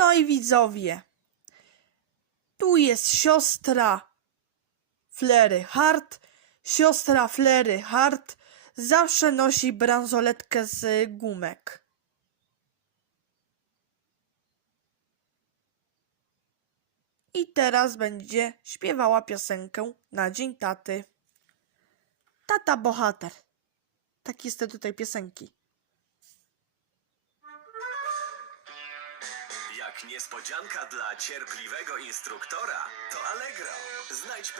No i widzowie, tu jest siostra Flery Hart. Siostra Flery Hart zawsze nosi bransoletkę z gumek. I teraz będzie śpiewała piosenkę na dzień taty. Tata bohater. Tak jest tutaj piosenki. Jak niespodzianka dla cierpliwego instruktora, to Allegro. Znajdź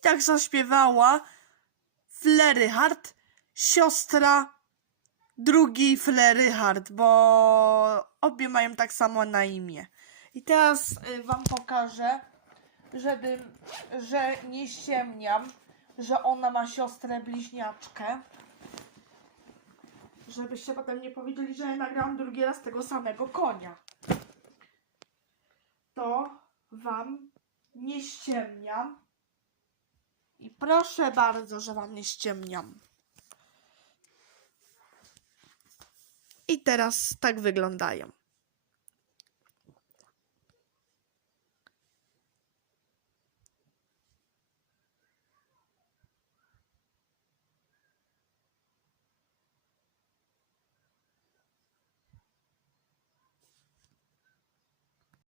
I tak zaśpiewała Flery Hart, siostra drugiej Flery Hart, bo obie mają tak samo na imię. I teraz y, wam pokażę, żeby, że nie ściemniam, że ona ma siostrę bliźniaczkę. Żebyście potem nie powiedzieli, że ja nagrałam drugi raz tego samego konia. To wam nie ściemniam. I proszę bardzo, że wam nie ściemniam. I teraz tak wyglądają.